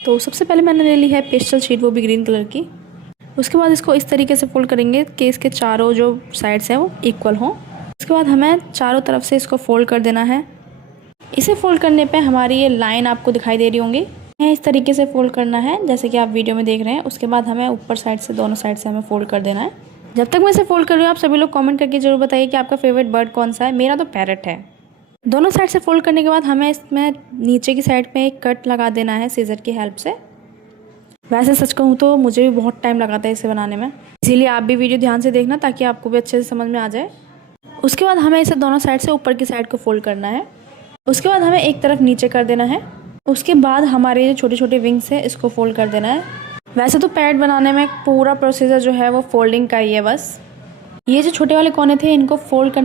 तो सबसे पहले मैंने ले ली है पेस्टल शीट, वो भी ग्रीन कलर की। उसके बाद इसको इस तरीके से फोल्ड करेंगे कि इसके चारों जो साइड्स हैं वो इक्वल हों। उसके बाद हमें चारों तरफ से इसको फोल्ड कर देना है। इसे फोल्ड करने पे हमारी ये लाइन आपको दिखाई दे रही होंगी। इस तरीके से फोल्ड करना है जैसे कि आप वीडियो में देख रहे हैं। उसके बाद हमें ऊपर साइड से, दोनों साइड से हमें फोल्ड कर देना है। जब तक मैं इसे फोल्ड कर रही हूँ, आप सभी लोग कमेंट करके जरूर बताइए कि आपका फेवरेट बर्ड कौन सा है। मेरा तो पैरट है। दोनों साइड से फोल्ड करने के बाद हमें इसमें नीचे की साइड पे एक कट लगा देना है सीजर की हेल्प से। वैसे सच कहूँ तो मुझे भी बहुत टाइम लगाता है इसे बनाने में, इसीलिए आप भी वीडियो ध्यान से देखना ताकि आपको भी अच्छे से समझ में आ जाए। उसके बाद हमें इसे दोनों साइड से ऊपर की साइड को फोल्ड करना है। उसके बाद हमें एक तरफ नीचे कर देना है। उसके बाद हमारे जो छोटे छोटे विंग्स है इसको फोल्ड कर देना है। वैसे तो पैड बनाने में पूरा प्रोसीजर जो है वो फोल्डिंग का ही है बस। ये जो छोटे वाले कोने थे इनको फोल्ड करने